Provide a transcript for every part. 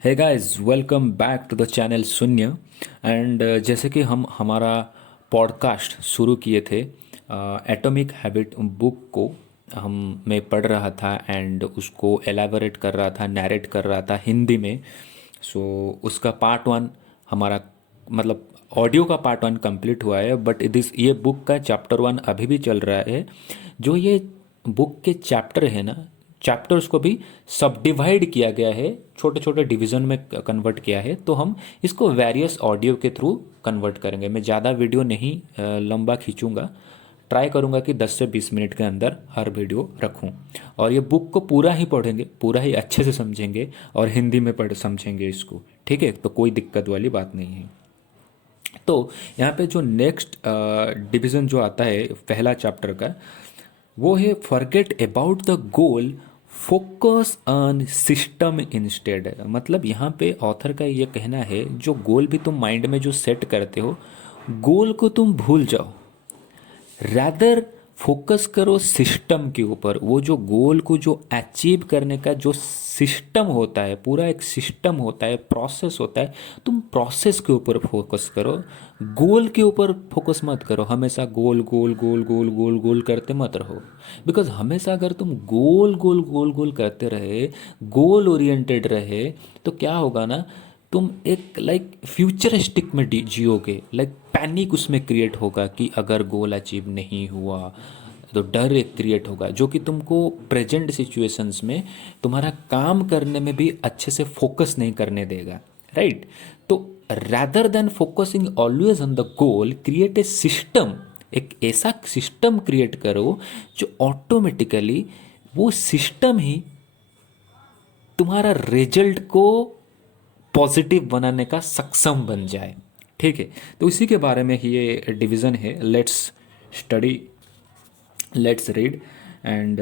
Hey guys, welcome back to the channel Shunya. And जैसे कि हम हमारा पॉडकास्ट शुरू किए थे, एटॉमिक हैबिट बुक को मैं पढ़ रहा था एंड उसको एलाबोरेट कर रहा था, नैरेट कर रहा था हिंदी में। सो उसका पार्ट वन हमारा मतलब ऑडियो का पार्ट वन कंप्लीट हुआ है, बट ये बुक का चैप्टर वन अभी भी चल रहा है। जो ये बुक के चैप्टर है ना, चैप्टर्स को भी सब डिवाइड किया गया है, छोटे छोटे डिवीज़न में कन्वर्ट किया है। तो हम इसको वेरियस ऑडियो के थ्रू कन्वर्ट करेंगे। मैं ज़्यादा वीडियो नहीं लंबा खींचूंगा, ट्राई करूंगा कि 10 से 20 मिनट के अंदर हर वीडियो रखूं। और ये बुक को पूरा ही पढ़ेंगे, पूरा ही अच्छे से समझेंगे और हिंदी में पढ़ समझेंगे इसको। ठीक है, तो कोई दिक्कत वाली बात नहीं है। तो यहाँ पे जो नेक्स्ट डिवीज़न जो आता है पहला चैप्टर का, वो है forget about the goal, focus on system instead. मतलब यहाँ पे ऑथर का ये कहना है, जो गोल भी तुम माइंड में जो सेट करते हो, गोल को तुम भूल जाओ, रैदर फोकस करो सिस्टम के ऊपर। वो जो गोल को जो अचीव करने का जो सिस्टम होता है, पूरा एक सिस्टम होता है, प्रोसेस होता है, तुम प्रोसेस के ऊपर फोकस करो, गोल के ऊपर फोकस मत करो। हमेशा गोल गोल गोल गोल गोल गोल करते मत रहो। बिकॉज हमेशा अगर तुम गोल गोल गोल गोल करते रहे, गोल ओरिएंटेड रहे, तो क्या होगा ना, तुम एक लाइक फ्यूचरिस्टिक में जियोगे। लाइक पैनिक उसमें क्रिएट होगा कि अगर गोल अचीव नहीं हुआ तो डर एक क्रिएट होगा, जो कि तुमको प्रेजेंट सिचुएशंस में तुम्हारा काम करने में भी अच्छे से फोकस नहीं करने देगा। राइट? तो rather than focusing always on the goal, create a system. एक ऐसा सिस्टम क्रिएट करो जो ऑटोमेटिकली वो सिस्टम ही तुम्हारा रिजल्ट को पॉजिटिव बनाने का सक्षम बन जाए। ठीक है, तो इसी के बारे में ही ये डिवीज़न है। Let's study, let's read. And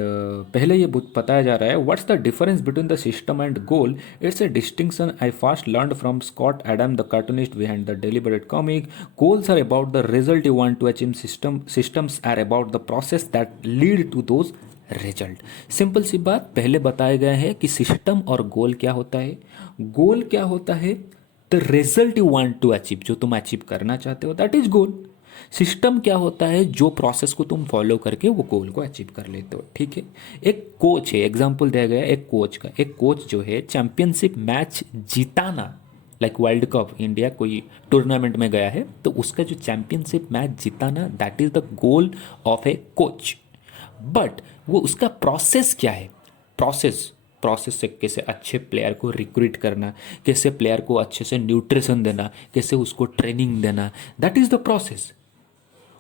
पहले ये बताया जा रहा है, what's the difference between the system and goal. It's a distinction I first learn from Scott Adam, the cartoonist behind the deliberate comic. Goals are about the result you want to achieve, systems are about the process that lead to those result. Simple सी बात पहले बताया गया है कि system और गोल क्या होता है। गोल क्या होता है? The result you want to achieve, जो तुम अचीव करना चाहते हो, दैट इज गोल। सिस्टम क्या होता है? जो प्रोसेस को तुम फॉलो करके वो गोल को अचीव कर लेते हो। ठीक है, एक कोच है, एग्जांपल दिया गया एक कोच का। एक कोच जो है चैंपियनशिप मैच जीताना, लाइक वर्ल्ड कप, इंडिया कोई टूर्नामेंट में गया है तो उसका जो चैंपियनशिप मैच जीताना, that is the goal of a coach. But वो उसका प्रोसेस क्या है? प्रोसेस प्रोसेस से कैसे अच्छे प्लेयर को रिक्रूट करना, कैसे प्लेयर को अच्छे से न्यूट्रिशन देना, कैसे उसको ट्रेनिंग देना, दैट इज द प्रोसेस।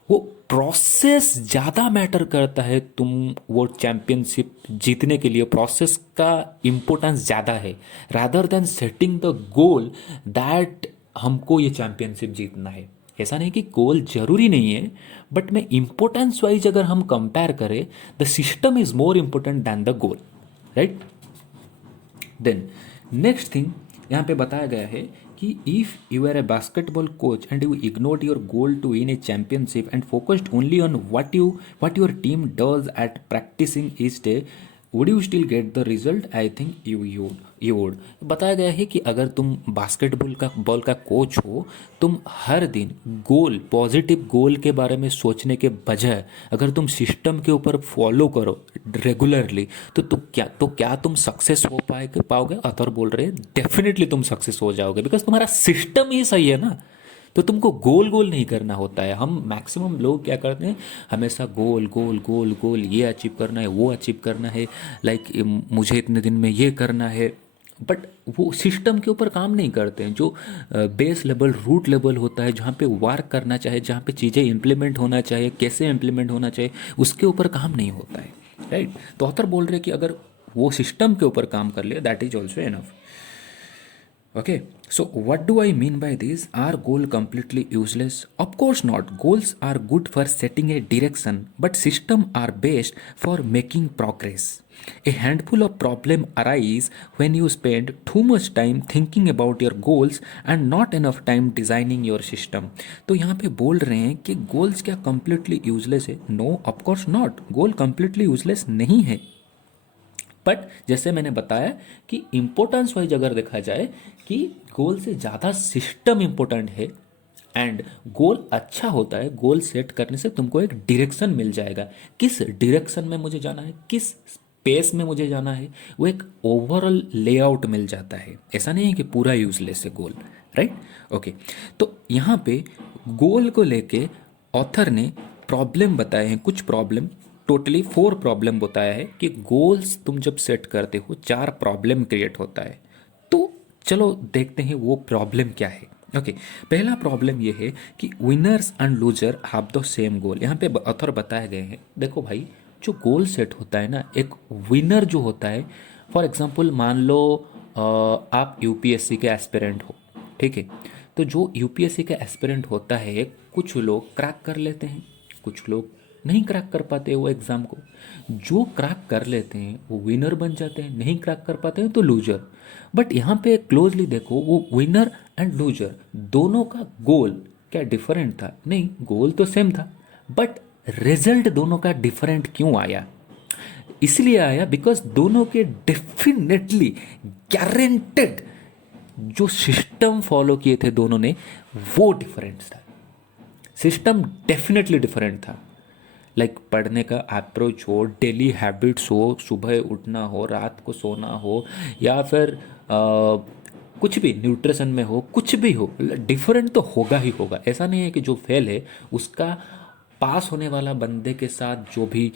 वो प्रोसेस ज़्यादा मैटर करता है। तुम वो चैंपियनशिप जीतने के लिए प्रोसेस का इम्पोर्टेंस ज़्यादा है, rather than setting the goal that हमको ये चैंपियनशिप जीतना है। ऐसा नहीं कि गोल जरूरी नहीं है, बट में इम्पोर्टेंस वाइज अगर हम कंपेयर करें, the system is more important than the goal. Right? Then next thing यहाँ पे बताया गया है कि if you are a basketball coach and you ignored your goal to win a championship and focused only on what your team does at practicing each day, would you still get the result? I think you would। बताया गया है कि अगर तुम basketball का ball का coach हो, तुम हर दिन गोल, पॉजिटिव गोल के बारे में सोचने के बजाय अगर तुम सिस्टम के ऊपर फॉलो करो रेगुलरली, तो क्या तुम सक्सेस हो पाओगे? अथर बोल रहे हैं डेफिनेटली तुम सक्सेस हो जाओगे, बिकॉज तुम्हारा सिस्टम ही सही है ना। तो तुमको गोल गोल नहीं करना होता है। हम मैक्सिमम लोग क्या करते हैं, हमेशा गोल गोल गोल गोल, ये अचीव करना है, वो अचीव करना है, लाइक मुझे इतने दिन में ये करना है, बट वो सिस्टम के ऊपर काम नहीं करते हैं। जो बेस लेवल, रूट लेवल होता है, जहाँ पे वर्क करना चाहिए, जहाँ पे चीज़ें इम्प्लीमेंट होना चाहिए, कैसे इम्प्लीमेंट होना चाहिए, उसके ऊपर काम नहीं होता है। राइट? तो ऑथर बोल रहे हैं कि अगर वो सिस्टम के ऊपर काम कर ले, that is also enough. Okay, so what do I mean by this? Are goals completely useless? Of course not. Goals are good for setting a direction, but systems are best for making progress. A handful of problems arise when you spend too much time thinking about your goals and not enough time designing your system. तो यहाँ पे बोल रहे हैं कि goals क्या completely useless है? No, of course not. Goal completely useless नहीं है, बट जैसे मैंने बताया कि इम्पोर्टेंस वाइज अगर देखा जाए कि गोल से ज़्यादा सिस्टम इम्पोर्टेंट है। एंड गोल अच्छा होता है, गोल सेट करने से तुमको एक डायरेक्शन मिल जाएगा, किस डायरेक्शन में मुझे जाना है, किस स्पेस में मुझे जाना है, वो एक ओवरऑल लेआउट मिल जाता है। ऐसा नहीं है कि पूरा यूजलेस है गोल, राइट। ओके, तो यहाँ पे गोल को लेके ऑथर ने प्रॉब्लम बताए हैं, कुछ प्रॉब्लम, टोटली 4 प्रॉब्लम बताया है कि गोल्स तुम जब सेट करते हो 4 प्रॉब्लम क्रिएट होता है। तो चलो देखते हैं वो प्रॉब्लम क्या है। ओके, पहला प्रॉब्लम ये है कि winners and loser have the same गोल। यहाँ पे ऑथर बताए गए हैं, देखो भाई, जो गोल सेट होता है ना, एक विनर जो होता है, फॉर एग्जांपल मान लो आप यूपीएससी के एस्पिरेंट हो, ठीक है। तो जो यूपीएससी का एस्पिरेंट होता है, कुछ लोग क्रैक कर लेते हैं, कुछ लोग नहीं क्रैक कर पाते वो एग्ज़ाम को। जो क्रैक कर लेते हैं वो विनर बन जाते हैं, नहीं क्रैक कर पाते हैं तो लूजर। बट यहाँ पे क्लोजली देखो, वो विनर एंड लूजर दोनों का गोल क्या डिफरेंट था? नहीं, गोल तो सेम था, बट रिजल्ट दोनों का डिफरेंट क्यों आया? इसलिए आया बिकॉज दोनों के डेफिनेटली गारंटेड जो सिस्टम फॉलो किए थे दोनों ने, वो डिफरेंट था। सिस्टम डेफिनेटली डिफरेंट था। लाइक पढ़ने का अप्रोच हो, डेली हैबिट्स हो, सुबह उठना हो, रात को सोना हो, या फिर कुछ भी न्यूट्रिशन में हो, कुछ भी हो, डिफरेंट तो होगा ही होगा। ऐसा नहीं है कि जो फेल है उसका पास होने वाला बंदे के साथ जो भी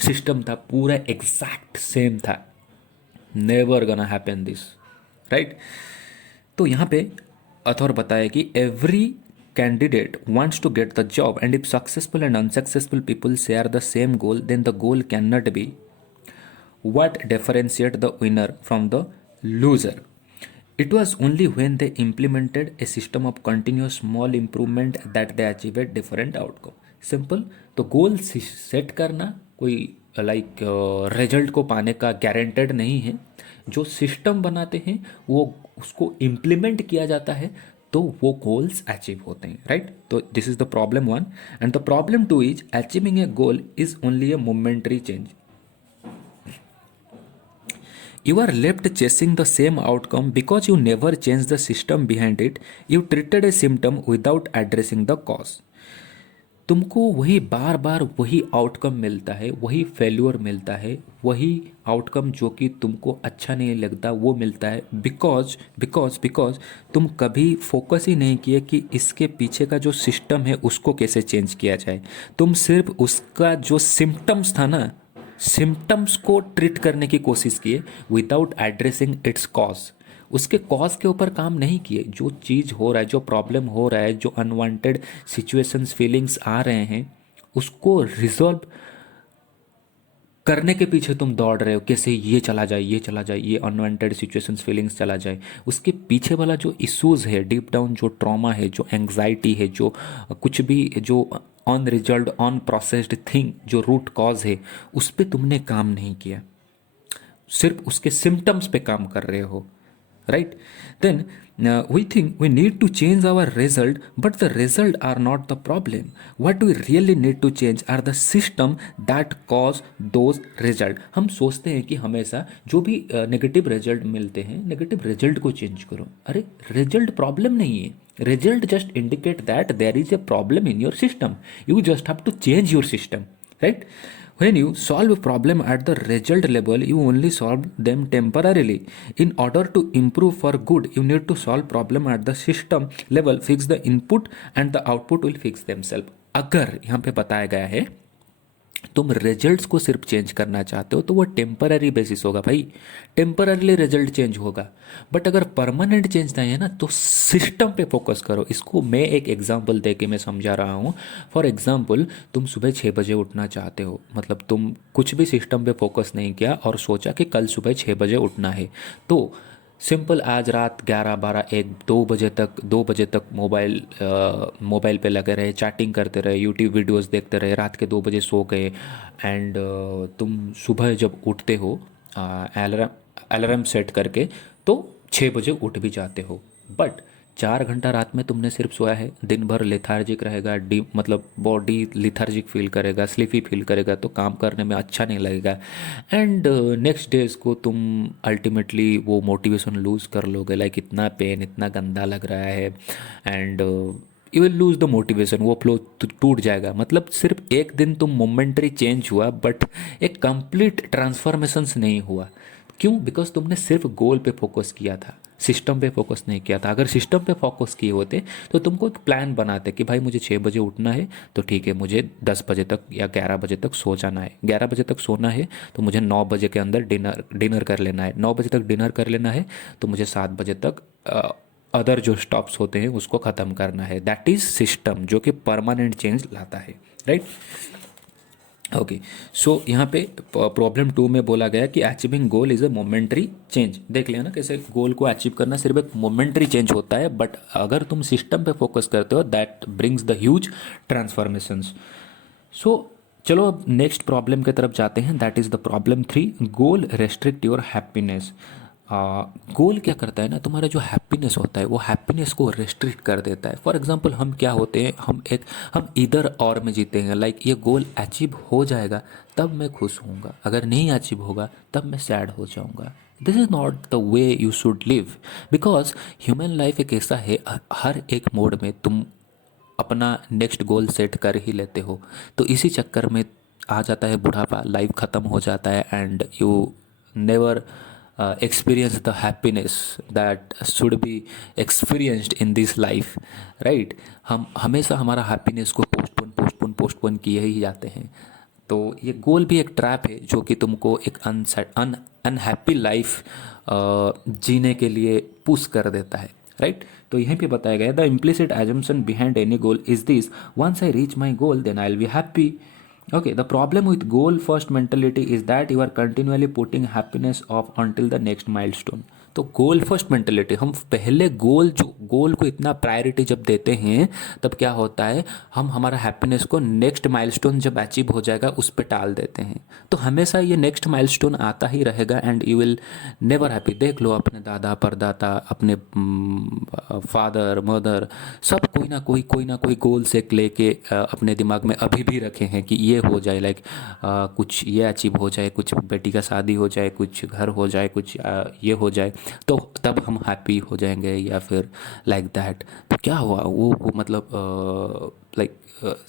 सिस्टम था पूरा एग्जैक्ट सेम था। नेवर गना हैपन दिस, राइट। तो यहाँ पे अथॉर बताया कि every candidate wants to get the job, and if successful and unsuccessful people share the same goal, then the goal cannot be what differentiate the winner from the loser. It was only when they implemented a system of continuous small improvement that they achieved a different outcome. Simple. तो goal set करना कोई like result को पाने का guaranteed नहीं है। जो system बनाते हैं वो उसको इम्प्लीमेंट किया जाता है तो वो गोल्स अचीव होते हैं, राइट। तो this is the problem 1 and the problem 2 is achieving A goal is only A momentary change. You are left chasing the same outcome because you never changed the system behind it. You treated a symptom without addressing the cause. तुमको वही बार बार वही outcome मिलता है, वही failure मिलता है, वही outcome जो कि तुमको अच्छा नहीं लगता वो मिलता है बिकॉज बिकॉज बिकॉज तुम कभी फोकस ही नहीं किए कि इसके पीछे का जो सिस्टम है उसको कैसे चेंज किया जाए। तुम सिर्फ उसका जो सिम्टम्स था ना, सिम्टम्स को ट्रीट करने की कोशिश किए विदाउट एड्रेसिंग इट्स कॉज। उसके कॉज के ऊपर काम नहीं किए। जो चीज़ हो रहा है, जो प्रॉब्लम हो रहा है, जो अनवांटेड सिचुएशंस फीलिंग्स आ रहे हैं उसको रिजॉल्व करने के पीछे तुम दौड़ रहे हो, कैसे ये चला जाए, ये चला जाए, ये अनवांटेड सिचुएशंस फीलिंग्स चला जाए। उसके पीछे वाला जो इश्यूज है, डीप डाउन जो ट्रॉमा है, जो एंग्जाइटी है, जो कुछ भी जो अनरिजल्व्ड अनप्रोसेस्ड थिंग जो रूट कॉज है, उस पर तुमने काम नहीं किया, सिर्फ उसके सिम्टम्स पे काम कर रहे हो, right? Then we think we need to change our result, but the result are not the problem. What we really need to change are the system that cause those result. हम सोचते हैं कि हमेशा जो भी नेगेटिव रिजल्ट मिलते हैं, negative result को चेंज करो। अरे रिजल्ट प्रॉब्लम नहीं है, result just indicate that there is a problem in your system, you just have to change your system, right. When you solve a problem at the result level, you only solve them temporarily. In order to improve for good, you need to solve problem at the system level, fix the input and the output will fix themselves. अगर यहाँ पे बताया गया है तुम results को सिर्फ change करना चाहते हो तो वो टेम्पररी बेसिस होगा भाई, टेम्पररीली रिजल्ट चेंज होगा। बट अगर परमानेंट चेंज चाहिए ना तो सिस्टम पे फोकस करो। इसको मैं एक एग्जांपल दे के मैं समझा रहा हूँ। फॉर एग्जांपल, तुम सुबह 6 बजे उठना चाहते हो, मतलब तुम कुछ भी सिस्टम पे फोकस नहीं किया और सोचा कि कल सुबह 6 बजे उठना है, तो सिंपल आज रात 11, 12, 1, 2 बजे तक मोबाइल पे लगे रहे, चैटिंग करते रहे, यूट्यूब वीडियोस देखते रहे, रात के 2 बजे सो गए एंड तुम सुबह जब उठते हो अलार्म सेट करके तो 6 बजे उठ भी जाते हो। बट 4 घंटा रात में तुमने सिर्फ सोया है, दिन भर लेथार्जिक रहेगा, डी मतलब बॉडी लेथार्जिक फील करेगा, स्लीपी फील करेगा, तो काम करने में अच्छा नहीं लगेगा। एंड नेक्स्ट डेज को तुम अल्टीमेटली वो मोटिवेशन लूज़ कर लोगे, लाइक इतना पेन, इतना गंदा लग रहा है, and you will lose the motivation, वो फ्लो टूट जाएगा। मतलब सिर्फ एक दिन तुम मोमेंटरी चेंज हुआ, बट एक कंप्लीट ट्रांसफॉर्मेशंस नहीं हुआ। क्यों? बिकॉज तुमने सिर्फ गोल पे फोकस किया था, सिस्टम पे फोकस नहीं किया था। अगर सिस्टम पे फोकस किए होते तो तुमको एक प्लान बनाते कि भाई मुझे 6 बजे उठना है, तो ठीक है, मुझे 10 बजे तक या 11 बजे तक सो जाना है। 11 बजे तक सोना है तो मुझे 9 बजे के अंदर डिनर कर लेना है। 9 बजे तक डिनर कर लेना है तो मुझे 7 बजे तक अदर जो स्टॉप्स होते हैं उसको ख़त्म करना है। दैट इज़ सिस्टम, जो कि परमानेंट चेंज लाता है, राइट। ओके, सो यहाँ पे प्रॉब्लम 2 में बोला गया कि achieving goal is a momentary change. देख लिया ना कैसे गोल को अचीव करना सिर्फ एक मोमेंट्री चेंज होता है, बट अगर तुम सिस्टम पे फोकस करते हो that brings the huge transformations. So चलो अब नेक्स्ट प्रॉब्लम की तरफ जाते हैं, that is the problem 3, goal restrict your happiness. Goal क्या करता है ना, तुम्हारा जो हैप्पीनेस होता है वो हैप्पीनेस को रेस्ट्रिक्ट कर देता है। फॉर एग्जांपल हम क्या होते हैं, हम इधर और में जीते हैं, लाइक ये गोल अचीव हो जाएगा तब मैं खुश होऊंगा, अगर नहीं अचीव होगा तब मैं सैड हो जाऊंगा। This is not the way you should live, because human life एक ऐसा है, हर एक मोड में तुम अपना नेक्स्ट गोल सेट कर ही लेते हो। तो इसी चक्कर में आ जाता है बुढ़ापा, लाइफ ख़त्म हो जाता है, and you never experience the happiness that should be experienced in this life, right? हम हमेशा हमारा हैप्पीनेस को पोस्टपोन किए ही जाते हैं। तो ये गोल भी एक ट्रैप है जो कि तुमको एक अनहैप्पी लाइफ जीने के लिए पुश कर देता है, राइट। तो यहीं पे बताया गया, the implicit assumption behind any goal is this, once I reach my goal then I will be happy. Okay, the problem with goal first mentality is that you are continually putting happiness off until the next milestone. तो गोल first mentality, हम पहले गोल को इतना priority जब देते हैं तब क्या होता है, हम हमारा हैप्पीनेस को नेक्स्ट माइलस्टोन जब अचीव हो जाएगा उस पर टाल देते हैं। तो हमेशा ये नेक्स्ट माइलस्टोन आता ही रहेगा and you will never happy. देख लो अपने दादा परदादा, अपने फादर मदर, सब कोई ना कोई गोल से लेके अपने दिमाग में अभी भी रखे हैं कि ये हो जाए, लाइक कुछ ये अचीव हो जाए, कुछ बेटी का शादी हो जाए, कुछ घर हो जाए, कुछ ये हो जाए, तो तब हम हैप्पी हो जाएंगे, या फिर लाइक दैट। तो क्या हुआ, वो मतलब लाइक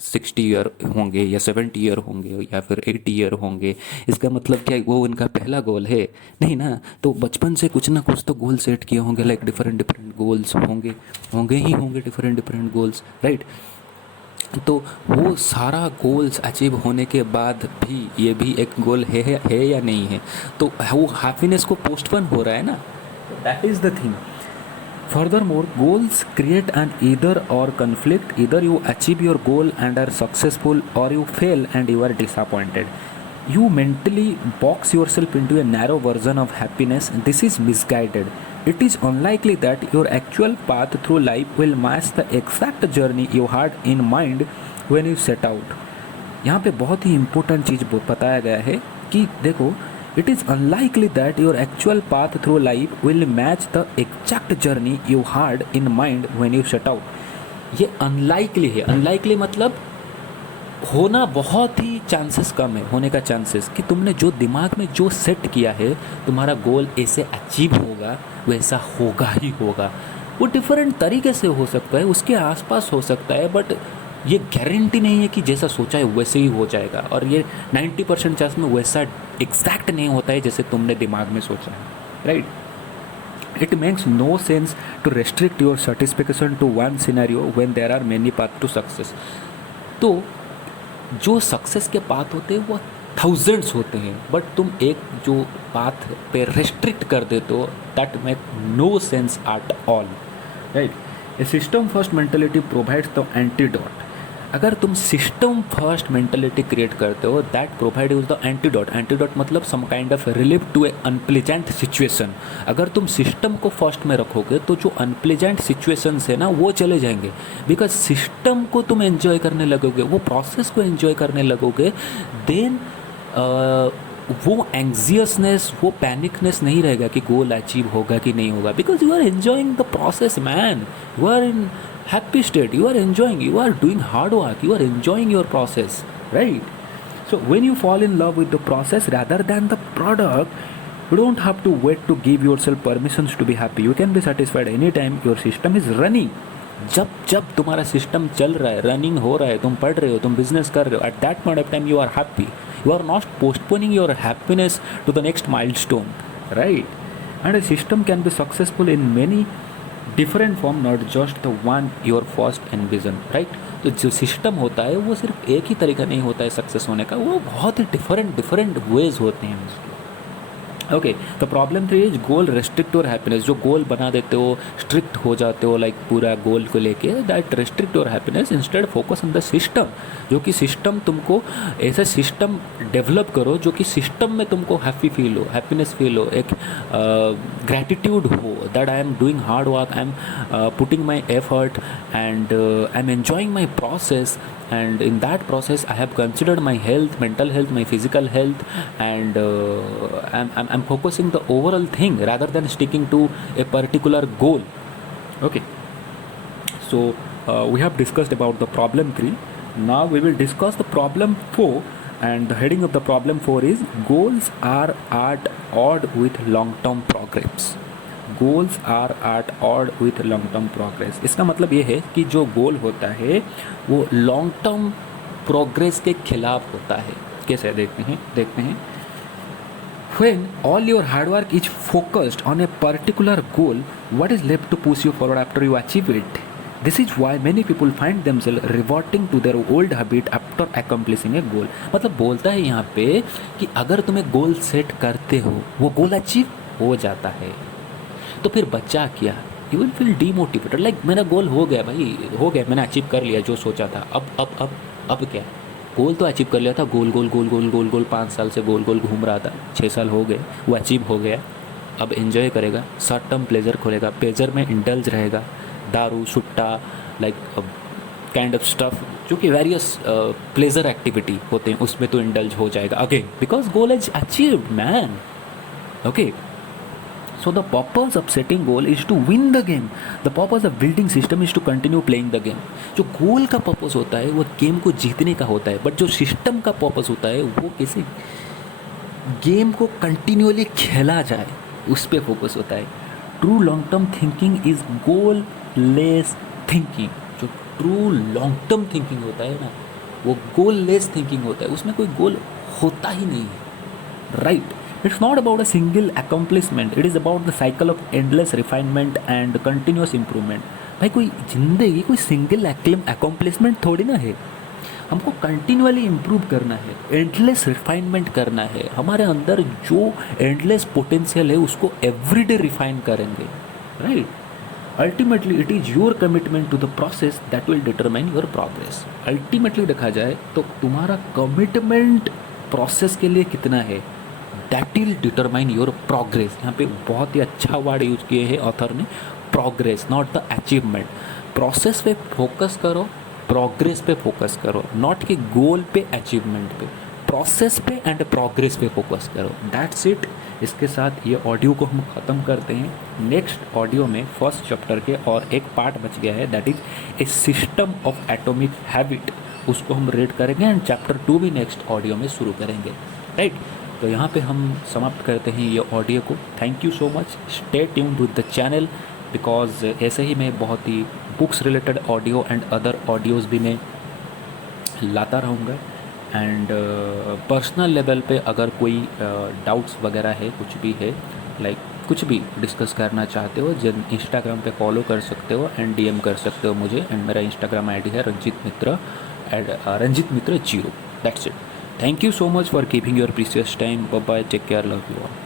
60 ईयर होंगे या 70 ईयर होंगे या फिर 80 ईयर होंगे, इसका मतलब क्या वो उनका पहला गोल है? नहीं ना। तो बचपन से कुछ ना कुछ तो गोल सेट किए होंगे, लाइक डिफरेंट गोल्स होंगे डिफरेंट गोल्स, राइट। तो वो सारा गोल्स अचीव होने के बाद भी ये भी एक गोल है या नहीं है, तो वो हैप्पीनेस को पोस्टपोन हो रहा है ना। That is the thing. Furthermore, goals create an either or conflict. Either you achieve your goal and are successful, or you fail and you are disappointed. You mentally box yourself into a narrow version of happiness. This is misguided. It is unlikely that your actual path through life will match the exact journey you had in mind when you set out. यहाँ पे बहुत ही important चीज़ बताया गया है कि देखो, it is unlikely that your actual path through life will match the exact journey you had in mind when you set out. ये unlikely है। unlikely मतलब होना बहुत ही चांसेस कम है, होने का चांसेस कि तुमने जो दिमाग में जो सेट किया है तुम्हारा गोल ऐसे अचीव होगा, वैसा होगा ही होगा। वो डिफरेंट तरीके से हो सकता है, उसके आसपास हो सकता है, बट ये गारंटी नहीं है कि जैसा सोचा है वैसे ही हो जाएगा। और ये 90% चांस में वैसा एग्जैक्ट नहीं होता है जैसे तुमने दिमाग में सोचा है, right. It makes no sense to restrict your satisfaction to one scenario when there are many path to success. तो जो सक्सेस के पाथ होते हैं वो थाउजेंड्स होते हैं, बट तुम एक जो पाथ पे रेस्ट्रिक्ट कर देते हो, that make no sense at all, right. A system first mentality provides the antidote. अगर तुम सिस्टम फर्स्ट मेंटेलिटी क्रिएट करते हो, that provide use the antidote. Antidote मतलब some kind of relief to a unpleasant situation. अगर तुम system को first में रखोगे तो जो अनप्लेजेंट सिचुएशंस है ना वो चले जाएंगे, बिकॉज सिस्टम को तुम एंजॉय करने लगोगे, वो प्रोसेस को एंजॉय करने लगोगे, देन वो एंग्जियसनेस, वो पैनिकनेस नहीं रहेगा कि गोल अचीव होगा कि नहीं होगा, because you are enjoying the process man, you are in happy state, you are enjoying, you are doing hard work, you are enjoying your process, right? So when you fall in love with the process rather than the product, you don't have to wait to give yourself permissions to be happy. You can be satisfied anytime your system is running. जब जब तुम्हारा system चल रहा है, running हो रहा है, तुम पढ़ रहे हो, तुम बिजनेस कर रहे हो, at that point of time you are happy. You are not postponing your happiness to the next milestone, right? And a system can be successful in many different form, not just the one your first envision, right? तो जो system होता है वो सिर्फ एक ही तरीका नहीं होता है सक्सेस होने का, वो बहुत ही डिफरेंट वेज होते हैं उसके. Okay, the problem 3 is goal restrict your happiness. जो गोल बना देते हो, स्ट्रिक्ट हो जाते हो लाइक पूरा गोल को लेके, that restrict your happiness. Instead focus on the system, जो कि सिस्टम तुमको ऐसा सिस्टम डेवलप करो जो कि सिस्टम में तुमको हैप्पी फील हो, हैप्पीनेस फील हो, एक ग्रैटिट्यूड हो that I am doing hard work, I am putting my effort and I am enjoying my process, and in that process I have considered my health, mental health, my physical health, and I'm focusing the overall thing rather than sticking to a particular goal. Okay, so we have discussed about the problem 3. Now we will discuss the problem 4, and the heading of the problem 4 is goals are at odd with long term progress. Goals are at odd with long term progress. इसका मतलब ये है कि जो गोल होता है वो long term progress के खिलाफ होता है. कैसे देखते हैं. When all your hard work is focused on a particular goal, what is left to push you forward after you achieve it? This is why many people find themselves reverting to their old habit after accomplishing a goal. मतलब बोलता है यहाँ पे कि अगर तुम्हें goal set करते हो, वो गोल अचीव हो जाता है, तो फिर बच्चा क्या, you will feel demotivated. Like मेरा गोल हो गया भाई, हो गया, मैंने अचीव कर लिया जो सोचा था. अब क्या, गोल तो अचीव कर लिया था, गोल 5 साल से गोल घूम रहा था, 6 साल हो गए, वो अचीव हो गया. अब एंजॉय करेगा, शॉर्ट टर्म प्लेजर खोलेगा, प्लेजर में इंडल्ज रहेगा, दारू सुट्टा लाइक काइंड ऑफ स्टफ जो कि वेरियस प्लेजर एक्टिविटी होते हैं, उसमें तो इंडल्ज हो जाएगा again, because goal is achieved man. Okay, so the purpose of setting goal is to win the game. The purpose of building system is to continue playing the game. जो गोल का purpose होता है वो game को जीतने का होता है, बट जो सिस्टम का पर्पस होता है वो किसी गेम को कंटिन्यूअली खेला जाए उस पर फोकस होता है. True long term thinking is goal less thinking. जो ट्रू लॉन्ग टर्म थिंकिंग होता है ना, वो गोल लेस थिंकिंग होता है, उसमें कोई गोल होता ही नहीं है, right? It's not about a single accomplishment. It is about the cycle of endless refinement and continuous improvement. भाई कोई जिंदगी कोई सिंगल accomplishment थोड़ी ना है. हमको कंटिन्यूअली इम्प्रूव करना है, एंडलेस रिफाइनमेंट करना है. हमारे अंदर जो एंडलेस पोटेंशियल है उसको एवरीडे रिफाइन करेंगे, right? Ultimately it is your commitment to the process that will determine your progress. Ultimately देखा जाए तो तुम्हारा कमिटमेंट प्रोसेस के लिए कितना है, that will determine your progress. यहाँ पे बहुत ही अच्छा वर्ड यूज किए हैं ऑथर ने, progress, not the achievement. Process पे फोकस करो, प्रोग्रेस पे फोकस करो, नॉट कि गोल पे अचीवमेंट पे. प्रोसेस पे एंड प्रोग्रेस पे फोकस करो. That's it. इसके साथ ये ऑडियो को हम ख़त्म करते हैं. नेक्स्ट ऑडियो में फर्स्ट चैप्टर के और एक पार्ट बच गया है, that is a system of atomic habit. उसको हम रीड करेंगे एंड चैप्टर 2 भी नेक्स्ट ऑडियो में शुरू करेंगे, राइट? तो यहाँ पे हम समाप्त करते हैं ये ऑडियो को. Thank you so much. Stay tuned with the channel, because ऐसे ही मैं बहुत ही books related audio and other audios भी मैं लाता रहूँगा. एंड पर्सनल लेवल पे अगर कोई डाउट्स वगैरह है, कुछ भी है, लाइक कुछ भी डिस्कस करना चाहते हो, जिन इंस्टाग्राम पे फॉलो कर सकते हो एंड डीएम कर सकते हो मुझे. एंड मेरा इंस्टाग्राम आईडी है रंजित मित्र @RanjitMitra0. That's it. Thank you so much for keeping your precious time. Bye bye. Take care. Love you all.